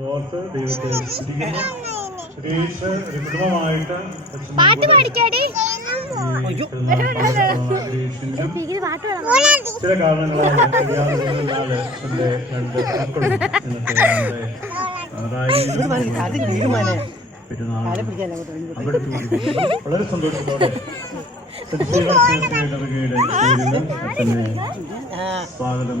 പാട്ട് പാടിക്കാടി ചില കാരണങ്ങളാണ് വളരെ സന്തോഷത്തോടെ സ്വാഗതം